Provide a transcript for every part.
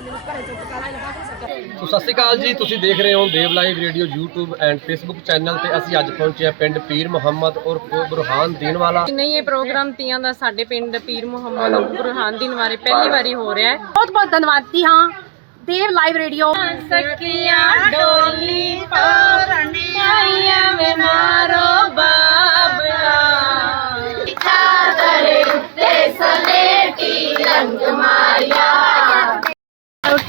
ਸੋ ਸਤਿ ਸ਼੍ਰੀ ਅਕਾਲ ਜੀ ਤੁਸੀਂ ਦੇਖ ਰਹੇ ਹੋ Dev live radio YouTube and Facebook channel ਤੇ ਅਸੀਂ ਅੱਜ ਪਹੁੰਚੇ ਹਾਂ ਪਿੰਡ ਪੀਰ ਮੁਹੰਮਦ ਔਰ ਬੁਰਹਾਨ ਦੀਨ ਵਾਲਾ ਨਹੀਂ ਇਹ ਪ੍ਰੋਗਰਾਮ ਤੀਆਂ ਦਾ ਸਾਡੇ ਪਿੰਡ ਪੀਰ ਮੁਹੰਮਦ ਬੁਰਹਾਨ ਦਿਨ ਬਾਰੇ ਪਹਿਲੀ ਵਾਰੀ ਹੋ ਰਿਹਾ ਹੈ। ਬਹੁਤ ਬਹੁਤ ਧੰਨਵਾਦੀ ਹਾਂ। ਦੇਵ ਲਾਈਵ ਰੇਡੀਓ। ਸਖੀਆਂ ਡੋਲੀ ਪਾਈਆਂ ਵੇ ਮਾਰੋ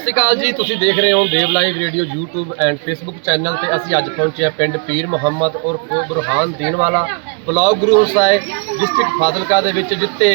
ਸ਼੍ਰੀ ਅਕਾਲ ਜੀ ਤੁਸੀਂ ਦੇਖ ਰਹੇ ਹੋ Dev live radio YouTube and Facebook channel ਤੇ ਅਸੀਂ ਅੱਜ ਪਹੁੰਚੇ ਹਾਂ ਪਿੰਡ ਪੀਰ ਮੁਹੰਮਦ ਔਰ ਬੁਰਹਾਨ ਦੀਨ ਵਾਲਾ ਬਲਾਕ ਗੁਰੂ ਸਾਹਿਬ ਡਿਸਟ੍ਰਿਕਟ ਫਾਜ਼ਿਲਕਾ ਦੇ ਵਿੱਚ ਜਿੱਥੇ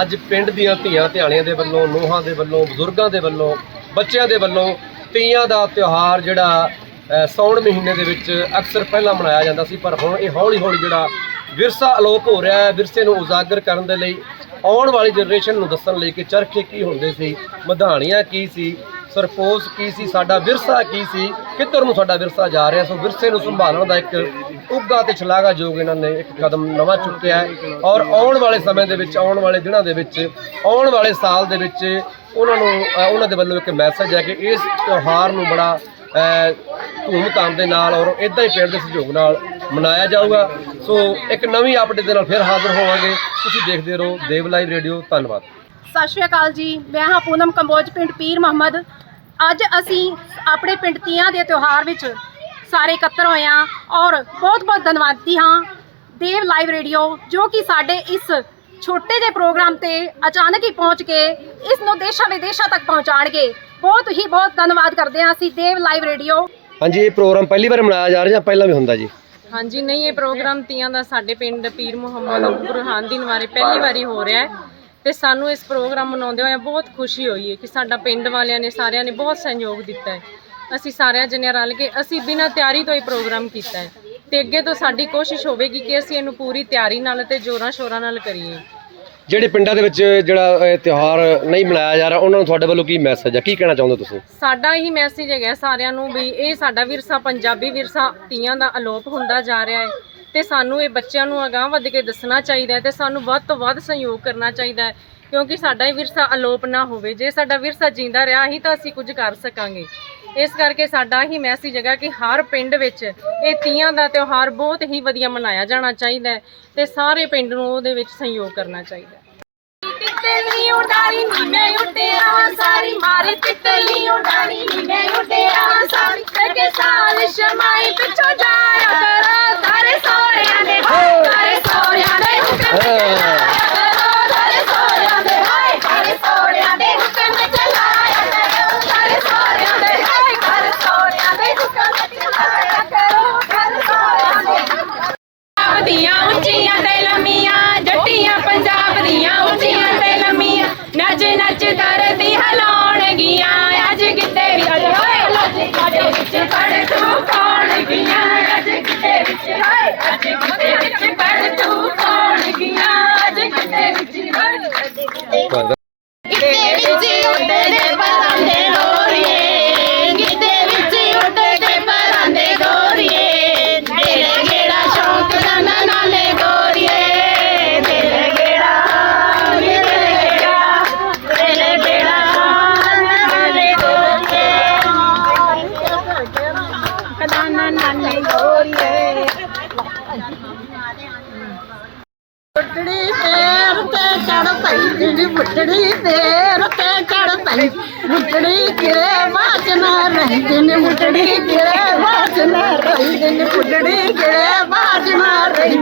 ਅੱਜ ਪਿੰਡ ਦੀਆਂ ਧੀਆਂ ਧਿਆਣੀਆਂ ਦੇ ਵੱਲੋਂ ਨੋਹਾਂ ਦੇ ਵੱਲੋਂ ਬਜ਼ੁਰਗਾਂ ਦੇ ਵੱਲੋਂ ਬੱਚਿਆਂ ਦੇ ਵੱਲੋਂ ਤੀਆਂ ਦਾ ਤਿਉਹਾਰ ਜਿਹੜਾ ਅ, ਸਾਉਣ ਮਹੀਨੇ ਦੇ ਵਿੱਚ ਅਕਸਰ ਪਹਿਲਾਂ ਮਨਾਇਆ ਜਾਂਦਾ ਸੀ ਪਰ ਹੁਣ ਇਹ ਹੌਲੀ ਹੌਲੀ ਜਿਹੜਾ ਵਿਰਸਾ ਅਲੋਪ ਹੋ ਰਿਹਾ ਹੈ ਵਿਰਸੇ ਨੂੰ ਉਜਾਗਰ ਕਰਨ ਦੇ ਲਈ ਆਉਣ ਵਾਲੀ ਜਨਰੇਸ਼ਨ ਨੂੰ ਦੱਸਣ ਲਈ ਕਿ ਚਰਖੇ ਕੀ ਹੁੰਦੇ ਸੀ, ਮਧਾਣੀਆਂ ਕੀ ਸੀ, ਸਰਪੋਸ ਕੀ ਸੀ, ਸਾਡਾ ਵਿਰਸਾ ਕੀ ਸੀ, ਕਿੱਧਰ ਨੂੰ ਸਾਡਾ ਵਿਰਸਾ ਜਾ ਰਿਹਾ? ਸੋ ਵਿਰਸੇ ਨੂੰ ਸੰਭਾਲਣ ਦਾ ਇੱਕ ਉੱਗਾ ਤੇ ਸ਼ਲਾਘਾਯੋਗ ਇਹਨਾਂ ਨੇ ਇੱਕ ਕਦਮ ਨਵਾਂ ਚੁੱਕਿਆ ਔਰ ਆਉਣ ਵਾਲੇ ਸਮੇਂ ਦੇ ਵਿੱਚ, ਆਉਣ ਵਾਲੇ ਦਿਨਾਂ ਦੇ ਵਿੱਚ, ਆਉਣ ਵਾਲੇ ਸਾਲ ਦੇ ਵਿੱਚ ਉਹਨਾਂ ਨੂੰ ਉਹਨਾਂ ਦੇ ਵੱਲੋਂ ਇੱਕ ਮੈਸੇਜ ਹੈ ਕਿ ਇਸ ਤਿਉਹਾਰ ਨੂੰ ਬੜਾ ਧੂਮਧਾਮ ਦੇ ਨਾਲ ਔਰ ਇਦਾਂ ਹੀ ਪਿੰਡ ਦੇ ਸਹਿਯੋਗ ਨਾਲ ਮਨਾਇਆ ਜਾਊਗਾ। ਸੋ ਇੱਕ ਨਵੀਂ ਅਪਡੇਟ ਦੇ ਨਾਲ ਫਿਰ ਹਾਜ਼ਰ ਹੋਵਾਂਗੇ। ਤੁਸੀਂ ਦੇਖਦੇ ਰਹੋ ਦੇਵ ਲਾਈਵ ਰੇਡੀਓ। ਧੰਨਵਾਦ। ਸਤਿ ਸ਼੍ਰੀ ਅਕਾਲ ਜੀ। ਮੈਂ ਹਾਂ ਪੂਨਮ ਕੰਬੋਜ, ਪਿੰਡ ਪੀਰ ਮੁਹੰਮਦ। ਅੱਜ ਅਸੀਂ ਆਪਣੇ ਪਿੰਡ ਤੀਆਂ ਦੇ ਤਿਉਹਾਰ ਵਿੱਚ ਸਾਰੇ ਇਕੱਤਰ ਹੋਏ ਹਾਂ ਔਰ ਬਹੁਤ ਬਹੁਤ ਧੰਨਵਾਦੀ ਹਾਂ ਦੇਵ ਲਾਈਵ ਰੇਡੀਓ, ਜੋ ਕਿ ਸਾਡੇ ਇਸ ਛੋਟੇ ਜਿਹੇ ਪ੍ਰੋਗਰਾਮ ਤੇ ਅਚਾਨਕ ਹੀ ਪਹੁੰਚ ਕੇ ਇਸ ਨੂੰ ਦੇਸ਼ਾਂ ਵਿਦੇਸ਼ਾਂ ਤੱਕ ਪਹੁੰਚਾਣਗੇ ਬਹੁਤ ਹੀ ਬਹੁਤ ਧੰਨਵਾਦ ਕਰਦੇ ਹਾਂ ਅਸੀਂ ਦੇਵ ਲਾਈਵ ਰੇਡੀਓ। ਹਾਂਜੀ, ਇਹ ਪ੍ਰੋਗਰਾਮ ਪਹਿਲੀ ਵਾਰ ਮਨਾਇਆ ਜਾ ਰਿਹਾ, ਜਾਂ ਪਹਿਲਾਂ ਵੀ ਹੁੰਦਾ ਜੀ? ਹਾਂਜੀ, ਨਹੀਂ, ਇਹ ਪ੍ਰੋਗਰਾਮ ਤੀਆਂ ਦਾ ਸਾਡੇ ਪਿੰਡ ਪੀਰ ਮੁਹੰਮਦ ਬੁਰਹਾਨ ਦਿਨ ਬਾਰੇ ਪਹਿਲੀ ਵਾਰੀ ਹੋ ਰਿਹਾ ਹੈ। ਤੇ ਸਾਨੂੰ ਇਸ ਪ੍ਰੋਗਰਾਮ ਮਨਾਉਂਦੇ ਹੋਏ ਬਹੁਤ ਖੁਸ਼ੀ ਹੋਈ ਹੈ ਕਿ ਸਾਡਾ ਪਿੰਡ ਵਾਲਿਆਂ ਨੇ, ਸਾਰਿਆਂ ਨੇ ਬਹੁਤ ਸਹਿਯੋਗ ਦਿੱਤਾ ਹੈ। ਅਸੀਂ ਸਾਰਿਆਂ ਜਣਿਆਂ ਰਲ ਕੇ, ਅਸੀਂ ਬਿਨਾਂ ਤਿਆਰੀ ਤੋਂ ਇਹ ਪ੍ਰੋਗਰਾਮ ਕੀਤਾ ਹੈ। ਤੇ ਅੱਗੇ ਤੋਂ ਸਾਡੀ ਕੋਸ਼ਿਸ਼ ਹੋਵੇਗੀ ਕਿ ਅਸੀਂ ਇਹਨੂੰ ਪੂਰੀ ਤਿਆਰੀ ਨਾਲ ਤੇ ਜੋਰਾਂ ਸ਼ੋਰਾਂ ਨਾਲ ਕਰੀਏ। ਜਿਹੜੇ ਪਿੰਡਾਂ ਦੇ ਵਿੱਚ ਜਿਹੜਾ ਇਹ ਤਿਉਹਾਰ ਨਹੀਂ ਮਨਾਇਆ ਜਾ ਰਿਹਾ, ਉਹਨਾਂ ਨੂੰ ਤੁਹਾਡੇ ਵੱਲੋਂ ਕੀ ਮੈਸੇਜ ਹੈ ਕੀ ਕਹਿਣਾ ਚਾਹੁੰਦੇ ਹੋ ਤੁਸੀਂ? ਸਾਡਾ ਹੀ ਮੈਸੇਜ ਹੈਗਾ ਸਾਰਿਆਂ ਨੂੰ ਵੀ ਇਹ ਸਾਡਾ ਵਿਰਸਾ, ਪੰਜਾਬੀ ਵਿਰਸਾ ਤੀਆਂ ਦਾ ਅਲੋਪ ਹੁੰਦਾ ਜਾ ਰਿਹਾ ਹੈ ਤੇ ਸਾਨੂੰ ਇਹ ਬੱਚਿਆਂ ਨੂੰ ਅਗਾਂਹ ਵੱਧ ਕੇ ਦੱਸਣਾ ਚਾਹੀਦਾ ਹੈ ਤੇ ਸਾਨੂੰ ਵੱਧ ਤੋਂ ਵੱਧ ਸਹਿਯੋਗ ਕਰਨਾ ਚਾਹੀਦਾ ਹੈ ਕਿਉਂਕਿ ਸਾਡਾ ਇਹ ਵਿਰਸਾ ਅਲੋਪ ਨਾ ਹੋਵੇ। ਜੇ ਸਾਡਾ ਵਿਰਸਾ ਜਿੰਦਾ ਰਿਹਾ ਹੀ ਤਾਂ ਅਸੀਂ ਕੁਝ ਕਰ ਸਕਾਂਗੇ। ਇਸ ਕਰਕੇ ਸਾਡਾ ਹੀ ਮੈਸੇਜ ਹੈਗਾ ਕਿ ਹਰ ਪਿੰਡ ਵਿੱਚ ਇਹ ਤੀਆਂ ਦਾ ਤਿਉਹਾਰ ਬਹੁਤ ਹੀ ਵਧੀਆ ਮਨਾਇਆ ਜਾਣਾ ਚਾਹੀਦਾ ਹੈ ਤੇ ਸਾਰੇ ਪਿੰਡ ਨੂੰ ਉਹਦੇ ਵਿੱਚ ਸਹਿਯੋਗ ਕਰਨਾ ਚਾਹੀਦਾ ਹੈ। ਤਿੱਤਲੀ ਉਡਾਰੀ ਨੀ ਮੈਂ ਉੱਡਿਆ ਸਾਰੀ ਮਾਰੀ ਤਿੱਤਲੀ ਉਡਾਰੀ ਨੀ ਮੈਂ ਉੱਡਿਆ ਸਾਰੀ ਤੇ ਸਾਲ ਸ਼ਮਾਈ ਪਿੱਛੋਂ ਜਾਇਆ ਕਰ ਤਾਰੇ ਸੋਹਰਿਆਂ ਦੇ ਹਾਏ ਤਾਰੇ ਸੋਹਰਿਆਂ ਦੇ ਹੁਕਮ ਜਿਹੜੀ ਮੁੱਟੜੀ ਫੇਰ ਤੇ ਚੜ ਪਈ ਮੁੱਟੜੀ ਕਿਰੇ ਬਾਜ ਨਾ ਰਹੀ ਜਿਨ ਮੁੱਟੜੀ ਕਿਰੇ ਬਾਜ ਨਾ ਰਹੀ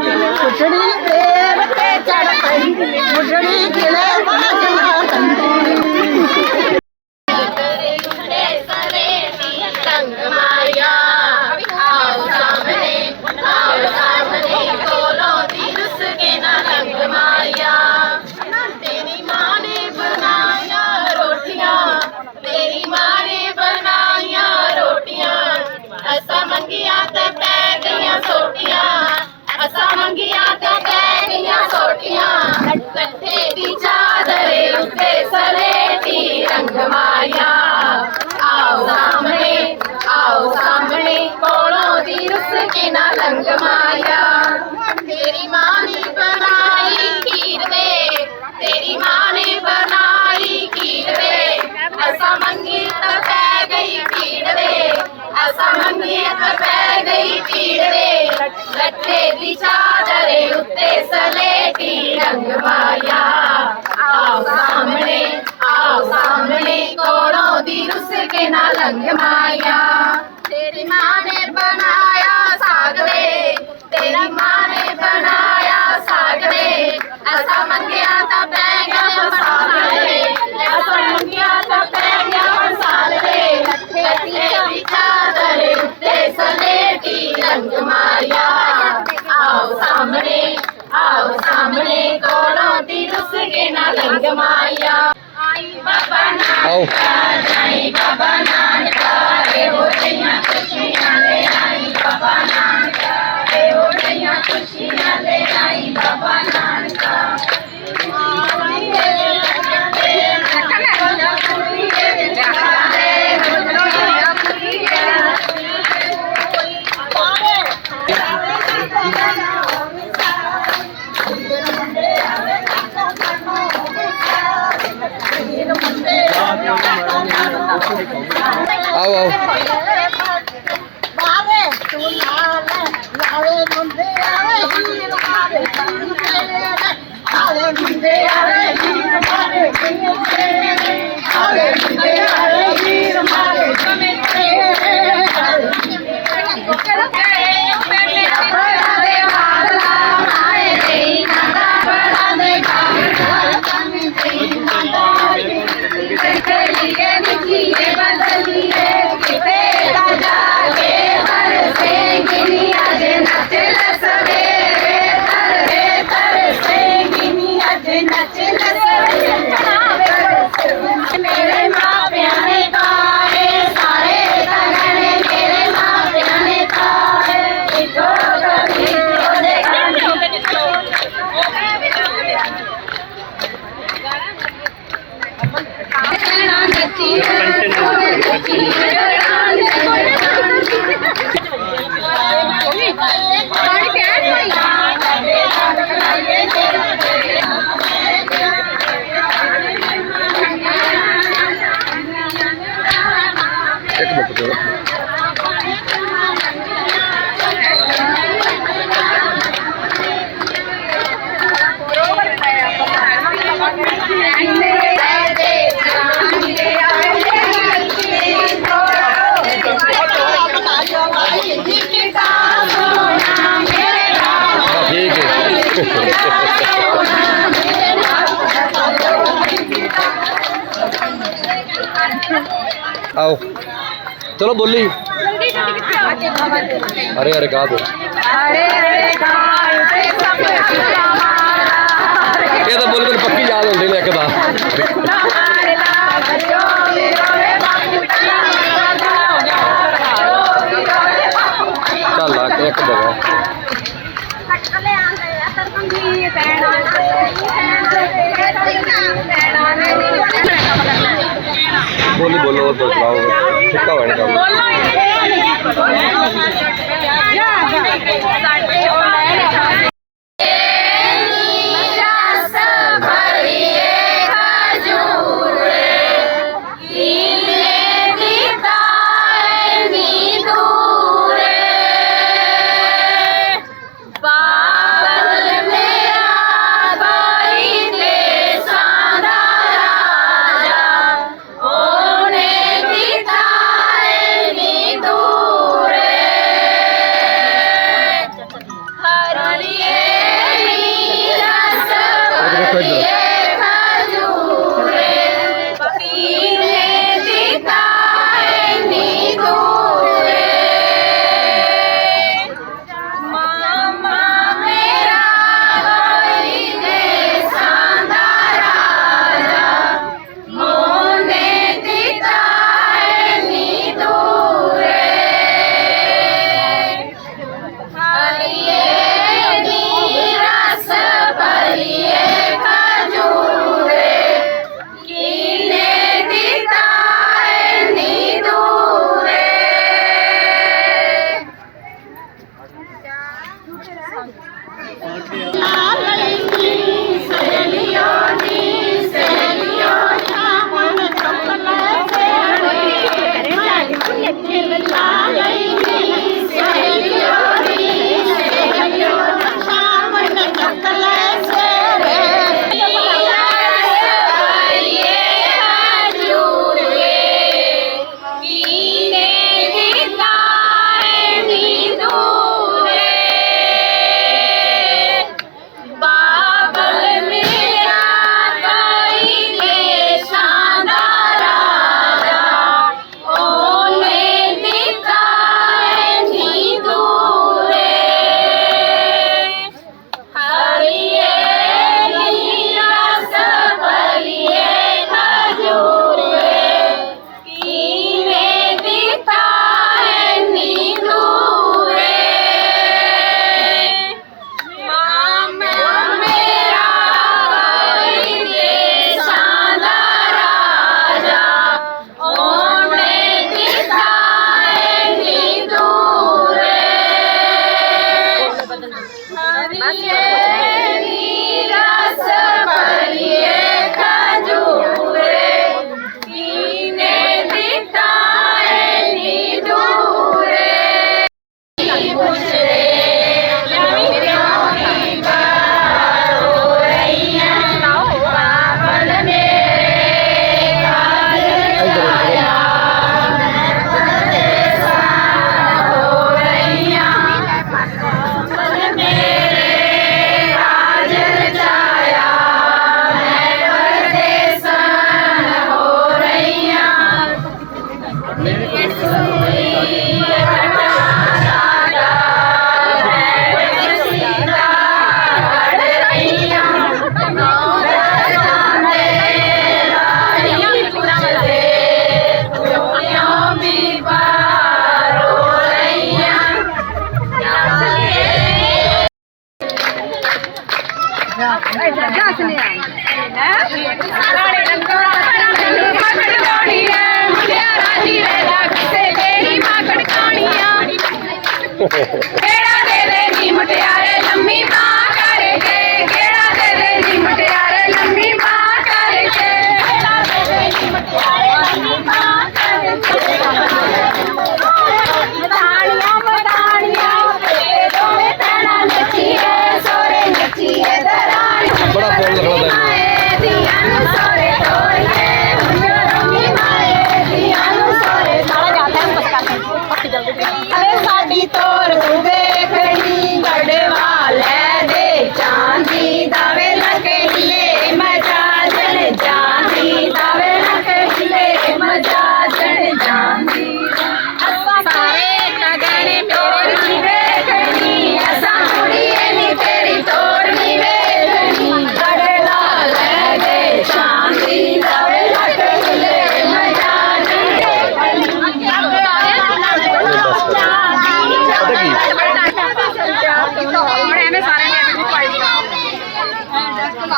ਸਫੇਦੀ ਚਾਦਰੇ ਉੱਤੇ ਸਲੇਟੀ ਰੰਗ ਪਾਇਆ ਆਓ ਸਾਹਮਣੇ ਆਓ ਸਾਹਮਣੇ, ਕੋਲੋਂ ਦੀ ਰੁੱਸ ਕੇ ਨਾ ਲੰਘ ਮਾਇਆ। Oh. Gracias. आओ चलो बोली अरे अरे गा दो ये तो बोल వద్దు వద్దు బాబు చిక్క వాడికి ¡Eh!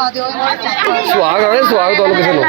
ਸੁਹਾਗ ਆਵੇ ਸੁਹਾਗ ਤੁਹਾਨੂੰ ਕਿਸੇ ਨੂੰ?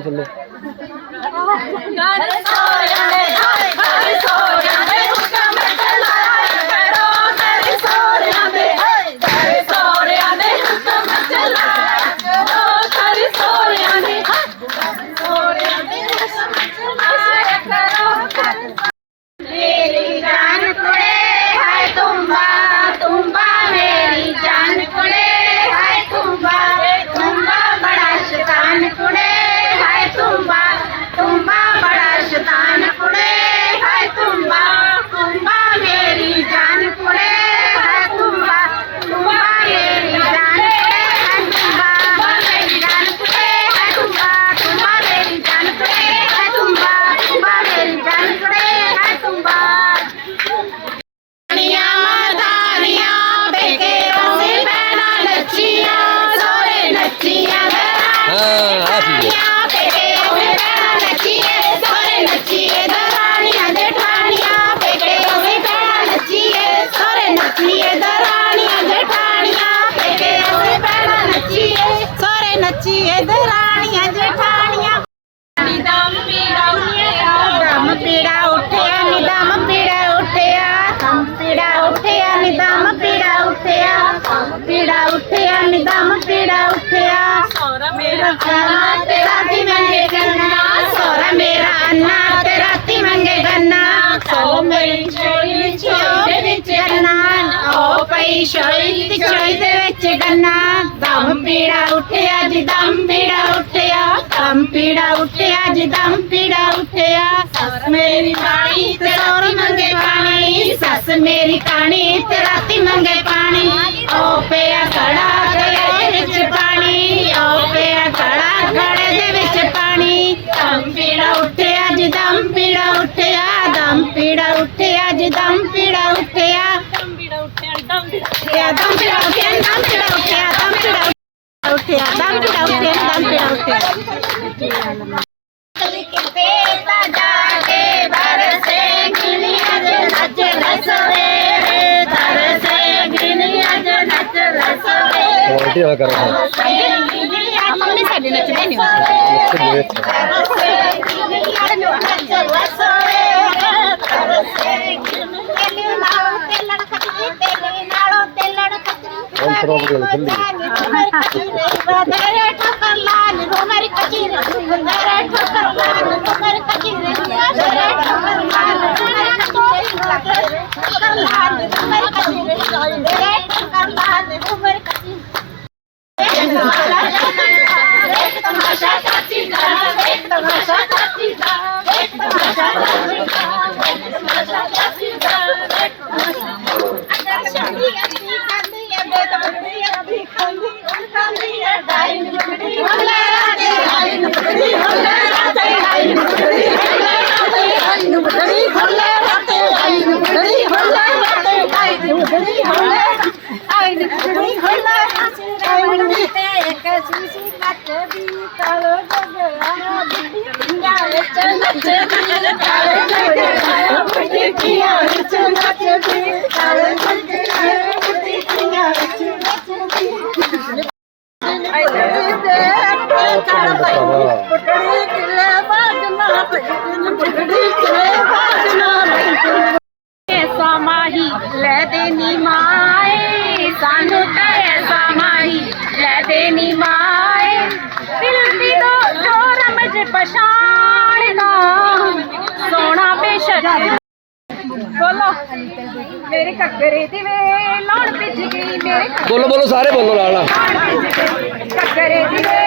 ਥੱਲੇ। ਰੱਖਣਾ ਤੇ ਰਾਤੀ ਮੰਗੇ ਗੰਨਾ ਸੋਰਾ ਮੇਰਾ ਅੰਨਾ, ਤੇ ਰਾਤੀ ਮੰਗੇ ਗੰਨਾ। ਖਾਓ ਮੇਰੀ ਚੋਲੀ ਚੋਈ ਦੇ ਵਿੱਚ ਗੰਨਾ ਆਓ ਪਈ ਚੋਈ ਦੀ ਚੋਈ ਦੇ ਵਿੱਚ ਗੰਨਾ। ਦਮ ਪੀੜਾ ਉੱਠਿਆ ਜੀ ਦਮ ਪੀੜਾ ਉੱਠਿਆ, ਦਮ ਪੀੜਾ ਉੱਠਿਆ ਜੀ ਦਮ ਪੀੜਾ ਉੱਠਿਆ। ਸੱਸ ਮੇਰੀ ਬਾਣੀ ਤੇ ਸੋਰੀ ਮੰਗੇ ਪਾਣੀ। ਸੱਸ ਮੇਰੀ ਕਾਣੀ ਤੇ ਰਾਤੀ ਮੰਗੇ ਪਾਣੀ। ਓ ਪਿਆ ਕੜਾ ਕਰੇ I'm going to send you a message. I'm going to send you a message. Property वाले जल्दी Yeah. ਬੋਲੋ। ਮੇਰੇ ਕੱਕਰੇ ਦੀ ਵੇ ਲਾਣ ਭਿੱਜ ਗਈ ਮੇਰੇ ਬੋਲੋ ਬੋਲੋ ਸਾਰੇ ਬੋਲੋ ਨਾਲ ਨਾਲ। ਦੀ ਵੇ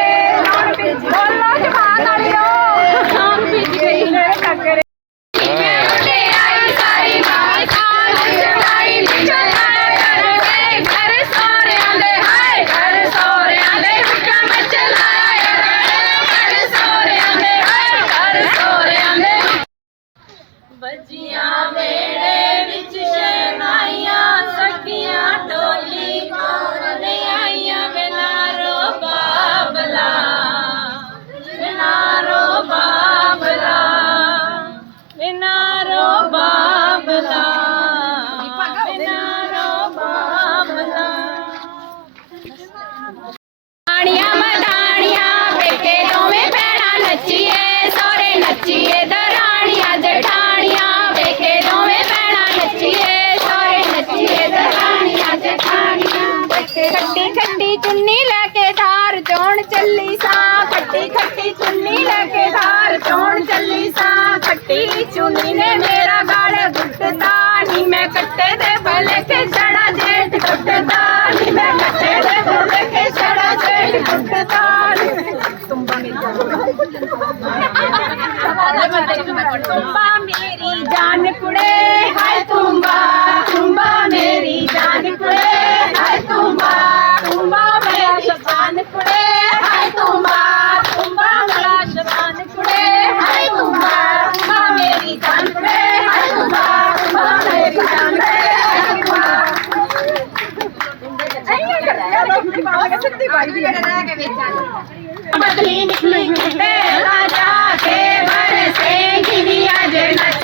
ਖੱਟੀ ਚੁੰਨੀ ਲੈ ਕੇ ਧਾਰ ਚੋਣ ਚੱਲੀ ਸਾਂ। ਖੱਟੀ ਖੱਟੀ ਚੁੰਨੀ ਲੈ ਕੇ ਧਾਰ ਚੋਣ ਚੱਲੀ ਸਾਂ। ਖੱਟੀ ਚੁੰਨੀ ਨੇ ਮੇਰਾ ਗਾਲ ਗੁੱਟਦਾ ਨੀ। ਮੈਂ ਕੱਟੇ ਦੇ ਬਲੇ ਕੇ ਜੜਾ ਜੇਠ ਗੁੱਟਦਾ ਨੀ। ਮੈਂ ਕੱਟੇ ਦੇ ਬਲੇ ਕੇ ਜੜਾ ਜੇਠ ਗੁੱਟਦਾ ਤੁੰਬਾ ਮੇਰੀ ਤੁੰਬਾ ਮੇਰੀ ਤੇ ਬਾਈ ਦੀ ਲੈ ਕੇ ਵੇਚਾਂ ਬਦਲੀ ਨਿਕਲੀ ਰਾਜਾ ਕੇ ਵਰ ਸੇ ਗਿਵੀ ਅਜ ਨਚ